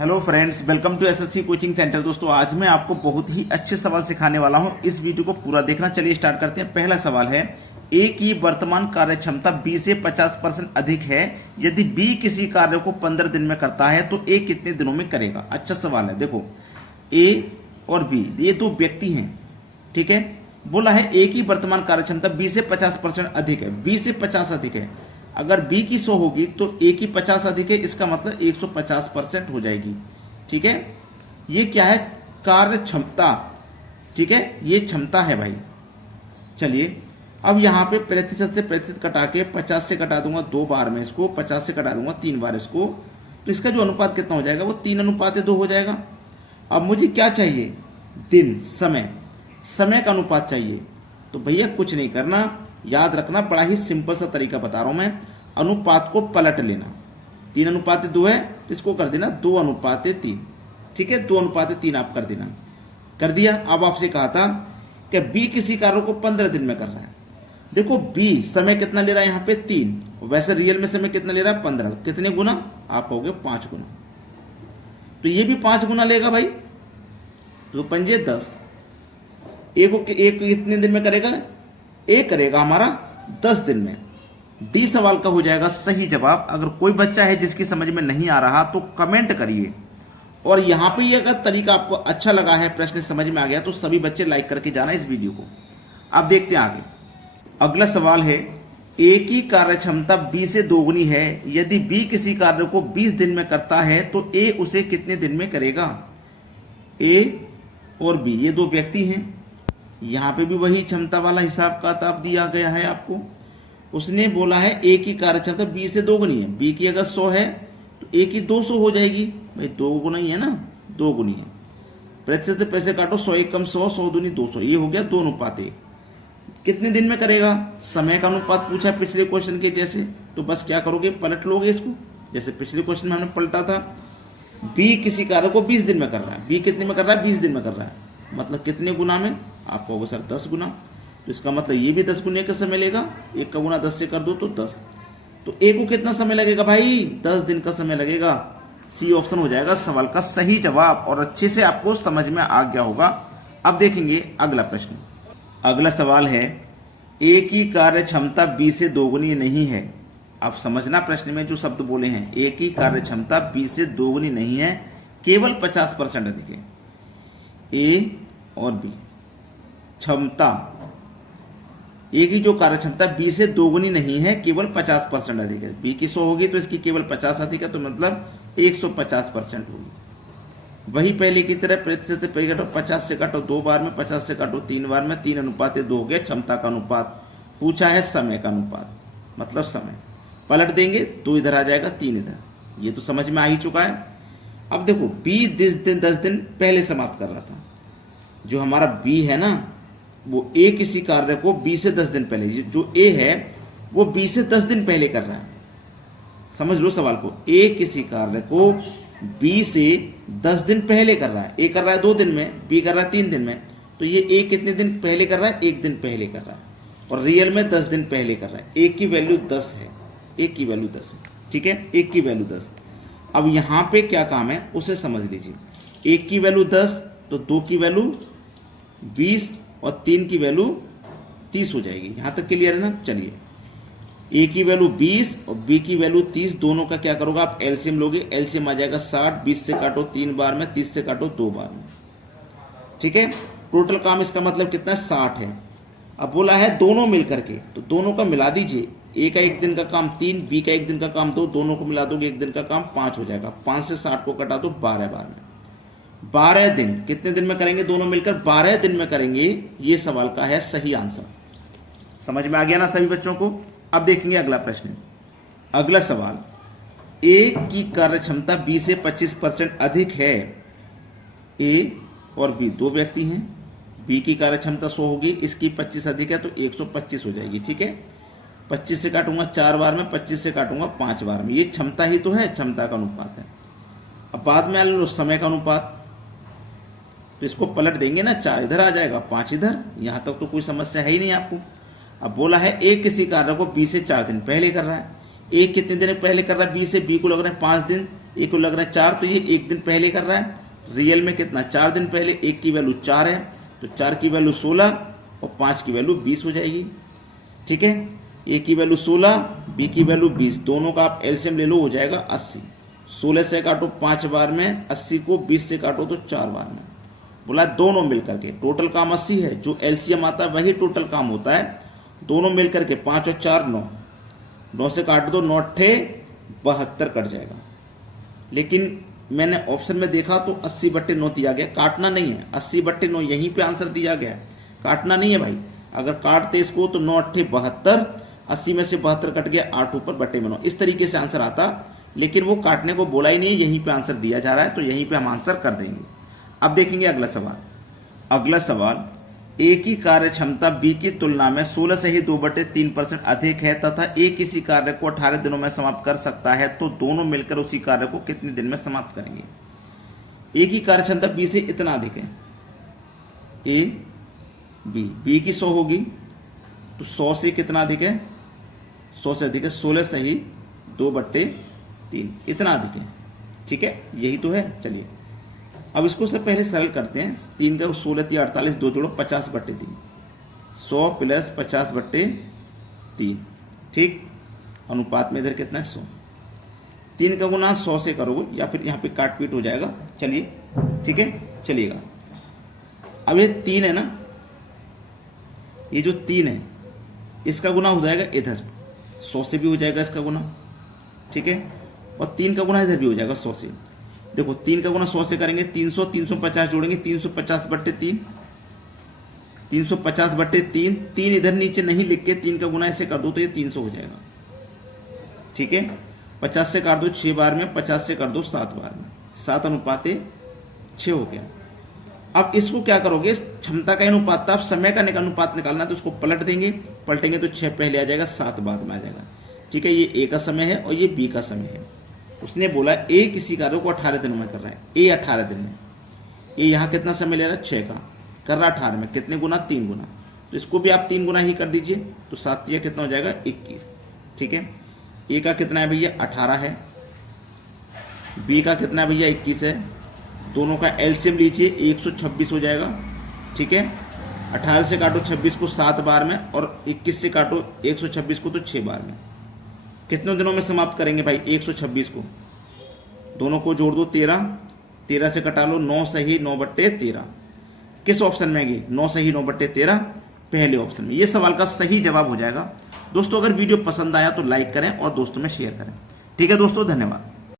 Hello friends, welcome to SSC coaching centre. दोस्तों, आज मैं आपको बहुत ही अच्छे सवाल सिखाने वाला हूं। इस वीडियो को पूरा देखना। चलिए स्टार्ट करते हैं। पहला सवाल है, ए की वर्तमान कार्यक्षमता बी से 50% अधिक है। यदि बी किसी कार्य को 15 दिन में करता है तो ए कितने दिनों में करेगा। अच्छा सवाल है। देखो, ए और बी ये दो व्यक्ति हैं, ठीक है। बोला है ए की वर्तमान कार्यक्षमता बी से 50% अधिक है। बी से 50 अधिक है। अगर बी की 100 होगी तो ए की 50 अधिक है, इसका मतलब 150% हो जाएगी, ठीक है। ये क्या है? कार्य क्षमता, ठीक है, ये क्षमता है भाई। चलिए अब यहाँ पे प्रतिशत से प्रतिशत कटा के 50 से कटा दूंगा 2 बार में इसको, 50 से कटा दूंगा 3 बार इसको, तो इसका जो अनुपात कितना हो जाएगा वो 3:2 हो जाएगा। अब मुझे क्या चाहिए? दिन, समय का अनुपात चाहिए। तो भैया कुछ नहीं करना, याद रखना, बड़ा ही सिंपल सा तरीका बता रहा हूं मैं। अनुपात को पलट लेना। 3:2 है तो इसको कर देना 2:3, ठीक है। 2:3 आप कर देना। कर दिया। अब आपसे कहा था कि बी किसी कार्य को 15 दिन में कर रहा है। देखो बी समय कितना ले रहा है यहाँ पे 3, वैसे रियल में समय कितना ले रहा है 15। कितने गुना? आप कहोगे 5 गुना। तो ये भी 5 गुना लेगा भाई, तो 5 10। एक कितने दिन में करेगा? ए करेगा हमारा 10 दिन में। डी सवाल का हो जाएगा सही जवाब। अगर कोई बच्चा है जिसकी समझ में नहीं आ रहा तो कमेंट करिए। और यहां पे ये अगर तरीका आपको अच्छा लगा है, प्रश्न समझ में आ गया, तो सभी बच्चे लाइक करके जाना इस वीडियो को। अब देखते हैं आगे। अगला सवाल है, ए की कार्यक्षमता बी से दोगुनी है। यदि बी किसी कार्य को 20 दिन में करता है तो ए उसे कितने दिन में करेगा। ए और बी ये दो व्यक्ति हैं। यहां पे भी वही क्षमता वाला हिसाब किताब दिया गया है आपको। उसने बोला है ए की कार्यक्षमता बी से दोगुनी है। बी की अगर 100 है तो ए की 200 हो जाएगी भाई, 2 गुना ही है ना, 2 गुनी है। प्रतिशत से पैसे काटो, 100 एकम 100, 100 दूनी 200, ये हो गया 2:1। कितने दिन में करेगा? समय का अनुपात पूछा पिछले क्वेश्चन के जैसे, तो बस क्या करोगे, पलट लोगे इसको। जैसे पिछले क्वेश्चन में हमने पलटा था, बी किसी कार्य को 20 दिन में कर रहा है। बी कितने में कर रहा है? 20 दिन में कर रहा है। मतलब कितने गुना में? आप कहोगे सर 10 गुना। तो इसका मतलब ये भी 10 गुने का समय लेगा। 1 का गुना 10 से कर दो तो 10। तो ए को कितना समय लगेगा भाई? 10 दिन का समय लगेगा। सी ऑप्शन हो जाएगा सवाल का सही जवाब। और अच्छे से आपको समझ में आ गया होगा। अब देखेंगे अगला प्रश्न। अगला सवाल है, ए की कार्य क्षमता बी से दोगुनी नहीं है। आप समझना, प्रश्न में जो शब्द बोले हैं, ए की कार्य क्षमता बी से दोगुनी नहीं है, केवल 50% अधिक है। ए और बी क्षमता, ए की जो कार्य क्षमता बी से दोगुनी नहीं है, केवल 50% अधिक है। बी की 100 होगी तो इसकी केवल 50 अधिक है, तो मतलब 150% होगी। वही पहले की तरह प्रतिशत से काटो, 50 से काटो 2 बार में, 50 से काटो 3 बार में, 3:2 हो गया क्षमता का अनुपात। पूछा है समय का अनुपात, मतलब समय। पलट देंगे, 2 इधर आ जाएगा, 3 इधर। ये तो समझ में आ ही चुका है। अब देखो, बी 10 दिन पहले समाप्त कर रहा था। जो हमारा बी है ना, वो ए किसी कार्य को बी से 10 दिन पहले, जो ए है वो बी से 10 दिन पहले कर रहा है। समझ लो सवाल को। ए किसी कार्य को बी से 10 दिन पहले कर रहा है। ए कर रहा है 2 दिन में, बी कर रहा है 3 दिन में। तो ये ए कितने दिन पहले कर रहा है? 1 दिन पहले कर रहा है। और रियल में 10 दिन पहले कर रहा है। ए की वैल्यू 10 है। ए की वैल्यू 10 है, ठीक है। एक की वैल्यू 10। अब यहां पे क्या काम है उसे समझ लीजिए। 1 की वैल्यू 10 तो 2 की वैल्यू 20 और 3 की वैल्यू 30 हो जाएगी। यहां तक क्लियर है ना? चलिए, ए की वैल्यू 20 और बी की वैल्यू 30, दोनों का क्या करोगे आप? एलसीएम लोगे। एलसीएम आ जाएगा 60। 20 से काटो 3 बार में, 30 से काटो 2 बार में, ठीक है। टोटल काम इसका मतलब कितना है? 60 है। अब बोला है दोनों मिलकर के, तो दोनों का मिला दीजिए। ए का 1 दिन का काम 3, बी का 1 दिन का काम 2, दोनों को मिला दोगे 1 दिन का काम 5 हो जाएगा। 5 से 60 को कटा दो 12 बार में। 12 दिन, कितने दिन में करेंगे दोनों मिलकर? 12 दिन में करेंगे। ये सवाल का है सही आंसर। समझ में आ गया ना सभी बच्चों को? अब देखेंगे अगला प्रश्न। अगला सवाल, ए की कार्य क्षमता बी से 25% अधिक है। ए और बी दो व्यक्ति हैं। बी की कार्य क्षमता 100 होगी, इसकी 25 अधिक है, तो 125 हो जाएगी, ठीक है। 25 से काटूंगा 4 बार में, 25 से काटूंगा 5 बार में। ये क्षमता ही तो है, क्षमता का अनुपात है। अब बाद में आ लो समय का अनुपात, तो इसको पलट देंगे ना, 4 इधर आ जाएगा, 5 इधर। यहां तक तो कोई समस्या है ही नहीं आपको। अब बोला है ए किसी कार्य को बी से 4 दिन पहले कर रहा है। ए कितने दिन पहले कर रहा है? बी से। बी को लग रहा है 5 दिन, ए को लग रहा है 4, तो ये 1 दिन पहले कर रहा है। रियल में कितना, 4 दिन पहले। 1 की वैल्यू 4 है, तो 4 की वैल्यू 16 और 5 की वैल्यू 20 हो जाएगी। ठीक है, ए की वैल्यू 16, बी की वैल्यू 20, दोनों का आप एलसीएम ले लो, हो जाएगा 80। 16 से काटो 5 बार में, 80 को 20 से काटो तो 4 बार में। बोला दोनों मिलकर के टोटल काम 80 है, जो एलसीएम आता है वही टोटल काम होता है। दोनों मिलकर के 5 और 4 9, 9 से काट दो, 9 8 72 कट जाएगा। लेकिन मैंने ऑप्शन में देखा तो 80/9 दिया गया, काटना नहीं है। 80/9 यहीं पे आंसर दिया गया है, काटना नहीं है भाई। अगर काटते इसको तो 9 8 72, 80 में से 72 कट गया, 8 ऊपर बट्टे में 9, इस तरीके से आंसर आता। लेकिन वो काटने को बोला ही नहीं है, यहीं पे आंसर दिया जा रहा है, तो यहीं पे हम आंसर कर देंगे। अब देखेंगे अगला सवाल। अगला सवाल, ए की कार्य क्षमता बी की तुलना में 16 से ही 2/3% अधिक है तथा ए किसी कार्य को 18 दिनों में समाप्त कर सकता है, तो दोनों मिलकर उसी कार्य को कितने दिन में समाप्त करेंगे। ए की कार्य क्षमता बी से इतना अधिक है, ए बी की 100 होगी, तो 100 से कितना अधिक है, 100 से अधिक है 16 से ही 2/3, इतना अधिक है। ठीक है, यही तो है। चलिए अब इसको से पहले सरल करते हैं। 3 का 16 3 48, 2 जोड़ो 50/3, 100 + 50/3। ठीक, अनुपात में इधर कितना है 100। 3 का गुना 100 से करोगे या फिर यहाँ पे काट पीट हो जाएगा। चलिए ठीक है, चलिएगा। अब ये 3 है ना, ये जो 3 है इसका गुना हो जाएगा इधर 100 से भी हो जाएगा इसका गुना। ठीक है, और 3 का गुना इधर भी हो जाएगा 100 से। देखो 3 का गुना 100 से करेंगे 300, 350 जोड़ेंगे 350/3, 350/3। 3 इधर नीचे नहीं लिख के 3 का गुना ऐसे कर दो तो ये 300 हो जाएगा। ठीक है, 50 से काट दो 6 बार में, 50 से कर दो 7 बार में, 7/6 हो गया। अब इसको क्या करोगे, क्षमता का अनुपात था, अब समय का अनुपात निकालना, तो उसको पलट देंगे, पलटेंगे तो 6 पहले आ जाएगा, 7 बाद में आ जाएगा। ठीक है, ये ए का समय है और ये बी का समय है। उसने बोला ए किसी कार्य को 18 दिनों में कर रहा है, ए 18 दिन में। ए यहाँ कितना समय ले रहा है, 6 का, कर रहा 18 में, कितने गुना, 3 गुना। तो इसको भी आप 3 गुना ही कर दीजिए, तो 7 या कितना हो जाएगा 21। ठीक है, ए का कितना है भैया 18 है, बी का कितना है भैया 21 है। दोनों का एलसीएम लीजिए, 126 हो जाएगा। ठीक है, 18 से काटो 26 को 7 बार में और 21 से काटो 126 को तो 6 बार में। कितने दिनों में समाप्त करेंगे भाई 126 को, दोनों को जोड़ दो 13, 13 से कटा लो 9 सही 9/13। किस ऑप्शन में आएगी, 9 सही 9/13, पहले ऑप्शन में। ये सवाल का सही जवाब हो जाएगा। दोस्तों अगर वीडियो पसंद आया तो लाइक करें और दोस्तों में शेयर करें। ठीक है दोस्तों, धन्यवाद।